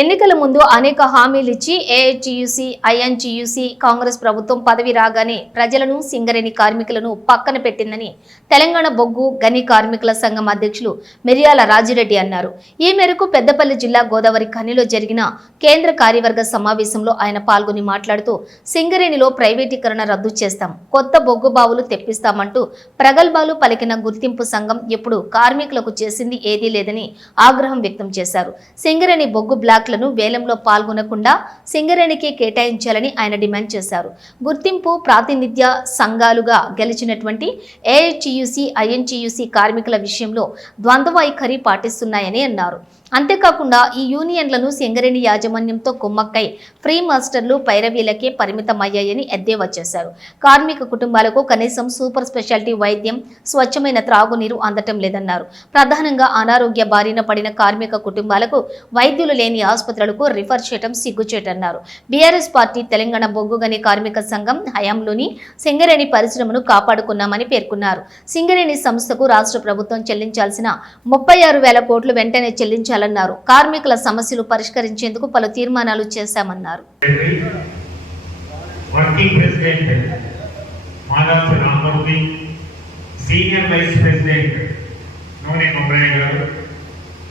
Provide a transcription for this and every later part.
ఎన్నికల ముందు అనేక హామీలు ఇచ్చి ఏఐటీయూసీ, ఐఎన్టీయూసీ కాంగ్రెస్ ప్రభుత్వం పదవి రాగానే ప్రజలను, సింగరేణి కార్మికులను పక్కన పెట్టిందని తెలంగాణ బొగ్గు గని కార్మికుల సంఘం అధ్యక్షులు మిర్యాల రాజిరెడ్డి అన్నారు. ఈ మేరకు పెద్దపల్లి జిల్లా గోదావరి ఖనిలో జరిగిన కేంద్ర కార్యవర్గ సమావేశంలో ఆయన పాల్గొని మాట్లాడుతూ సింగరేణిలో ప్రైవేటీకరణ రద్దు చేస్తాం, కొత్త బొగ్గు బావులు తెప్పిస్తామంటూ ప్రగల్భాలు పలికిన గుర్తింపు సంఘం ఎప్పుడు కార్మికులకు చేసింది ఏదీ లేదని ఆగ్రహం వ్యక్తం చేశారు. సింగరేణి బొగ్గు బ్లాక్ వేలంలో పాల్గొనకుండా సింగరేణికి కేటాయించాలని ఆయన డిమాండ్ చేశారు. గుర్తింపు ప్రాతినిధ్య సంఘాలుగా గెలిచినటువంటి ఏఐటీయూసీ, ఐఎన్టీయూసీ కార్మికుల విషయంలో ద్వంద్వ వైఖరి పాటిస్తున్నాయని అన్నారు. అంతేకాకుండా ఈ యూనియన్లను సింగరేణి యాజమాన్యంతో కుమ్మక్కై ఫ్రీ మాస్టర్లు, పైరవీలకే పరిమితమయ్యాయని ఎద్దేవా చేశారు. కార్మిక కుటుంబాలకు కనీసం సూపర్ స్పెషాలిటీ వైద్యం, స్వచ్ఛమైన త్రాగునీరు అందటం లేదన్నారు. ప్రధానంగా అనారోగ్య బారిన పడిన కార్మిక కుటుంబాలకు వైద్యులు లేని ఆసుపత్రులకు రిఫర్ చేయడం సిగ్గుచేటన్నారు. బీఆర్ఎస్ పార్టీ తెలంగాణ బొగ్గు గని కార్మిక సంఘం హయాంలోని సింగరేణి పరిశ్రమను కాపాడుకున్నామని పేర్కొన్నారు. సింగరేణి సంస్థకు రాష్ట్ర ప్రభుత్వం చెల్లించాల్సిన 36,000 కోట్లు వెంటనే చెల్లించాలన్నారు. కార్మికుల సమస్యలు పరిష్కరించేందుకు పలు తీర్మానాలు చేశామన్నారు.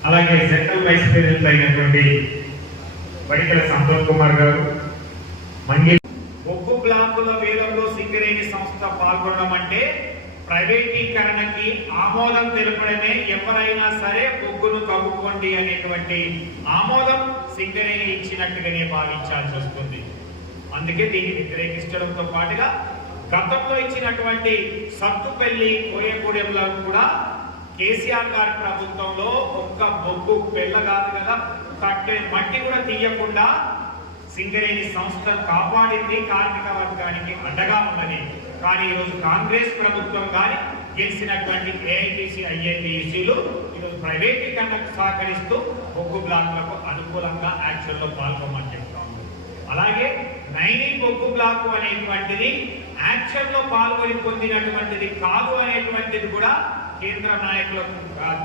అలాగే సెంట్రల్ వైస్ ప్రెసిడెంట్ అయినటువంటి వడికల సంతోష్ కుమార్ గారు, బొగ్గు బ్లాకుల వేలంలో సింగరేణి సంస్థ పాల్గొనడం అంటే ప్రైవేటీకరణకి ఆమోదం తెలపడమే. ఎవరైనా సరే బొగ్గును తవ్వుకోండి అనేటువంటి ఆమోదం సింగరేణి ఇచ్చినట్టుగానే భావించాల్సి వస్తుంది. అందుకే దీన్ని వ్యతిరేకించడంతో పాటుగా గతంలో ఇచ్చినటువంటి సత్తుపల్లి, కోయగూడెంలో కూడా కేసీఆర్ గారి ప్రభుత్వంలో ఒక్క బొగ్గు పెళ్ళ కాదు కదా, కట్టే మట్టి కూడా తీయకుండా సింగరేణి సంస్థను కాపాడింది, కార్మిక వర్గానికి అండగా ఉన్నది. కానీ ఈరోజు కాంగ్రెస్ ప్రభుత్వం కానీ గెలిచినటువంటి ఏఐటీసీ, ఐఎన్టీయూసీలు ఈరోజు ప్రైవేటీకరణకు సహకరిస్తూ బొగ్గు బ్లాకులకు అనుకూలంగా యాక్షన్లో పాల్గొమని చెప్తా ఉంది. అలాగే నైని బొగ్గు బ్లాకు అనేటువంటిది యాక్షన్లో పాల్గొని పొందినటువంటిది కాదు అనేటువంటిది కూడా కేంద్ర నాయకులకు,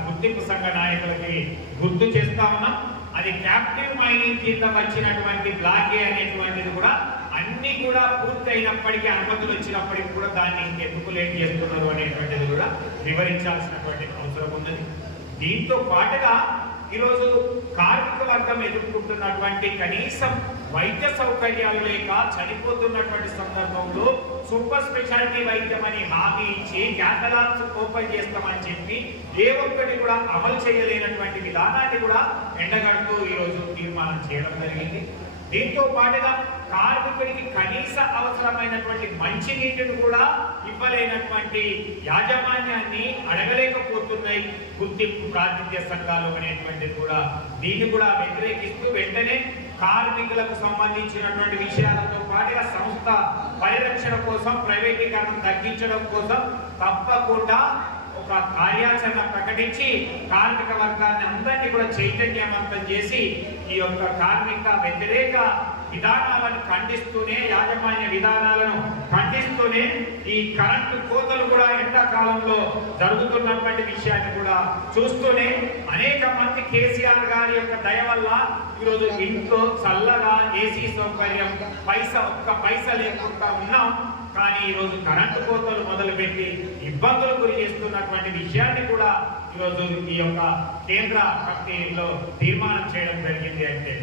గుర్తింపు సంఘ నాయకులకి గుర్తు చేస్తా ఉన్నాం. అది క్యాప్టివ్ మైనింగ్ కింద వచ్చినటువంటి బ్లాకే అనేటువంటిది కూడా అన్ని కూడా పూర్తయినప్పటికీ, అనుమతులు వచ్చినప్పటికీ కూడా దాన్ని ఎందుకు లేట్ చేస్తున్నారు అనేటువంటిది కూడా వివరించాల్సినటువంటి అవసరం ఉన్నది. దీంతో పాటుగా ఈరోజు కార్మిక వర్గం ఎదుర్కొంటున్నటువంటి కనీసం వైద్య సౌకర్యాలు లేక చనిపోతున్నటువంటి సందర్భంలో సూపర్ స్పెషాలిటీ వైద్యం అని హామీ ఇచ్చి క్యాటలాగ్స్ ఓపెన్ చేస్తామని చెప్పి ఏ ఒక్కటి కూడా అమలు చేయలేనటువంటి విధానాన్ని కూడా ఎండగడుతూ ఈరోజు తీర్మానం చేయడం జరిగింది. దీంతో పాటుగా కార్మికుడికి కనీస అవసరమైనటువంటి మంచినీటిని కూడా ఇవ్వలేనటువంటి యాజమాన్యాన్ని అడగలేకపోతున్నాయి గుర్తింపు ప్రాతినిధ్య సంఘాలు అనేటువంటిది కూడా. దీన్ని కూడా వ్యతిరేకిస్తూ వెంటనే కార్మికులకు సంబంధించినటువంటి విషయాలతో పాటుగా సంస్థ పరిరక్షణ కోసం, ప్రైవేటీకరణ తగ్గించడం కోసం తప్పకుండా ఒక కార్యాచరణ ప్రకటించి కార్మిక వర్గాన్ని అందరినీ కూడా చైతన్యవంతం చేసి ఈ యొక్క కార్మిక వ్యతిరేక విధానాలను ఖండిస్తూనే, యాజమాన్య విధానాలను ఖండిస్తూనే ఈ కరెంటు కోతలు కూడా ఎండాకాలంలో జరుగుతున్నటువంటి విషయాన్ని కూడా చూస్తూనే అనేక మంది కేసీఆర్ గారి యొక్క దయ వల్ల ఈరోజు ఇంట్లో చల్లగా ఏసీ సౌకర్యం ఒక్క పైసా లేకుండా ఉన్నాం. కానీ ఈరోజు కరెంటు కోతలు మొదలుపెట్టి ఇబ్బందులు గురి చేస్తున్నటువంటి విషయాన్ని కూడా ఈరోజు ఈ యొక్క కేంద్ర కమిటీలో తీర్మానం చేయడం జరిగింది అంటే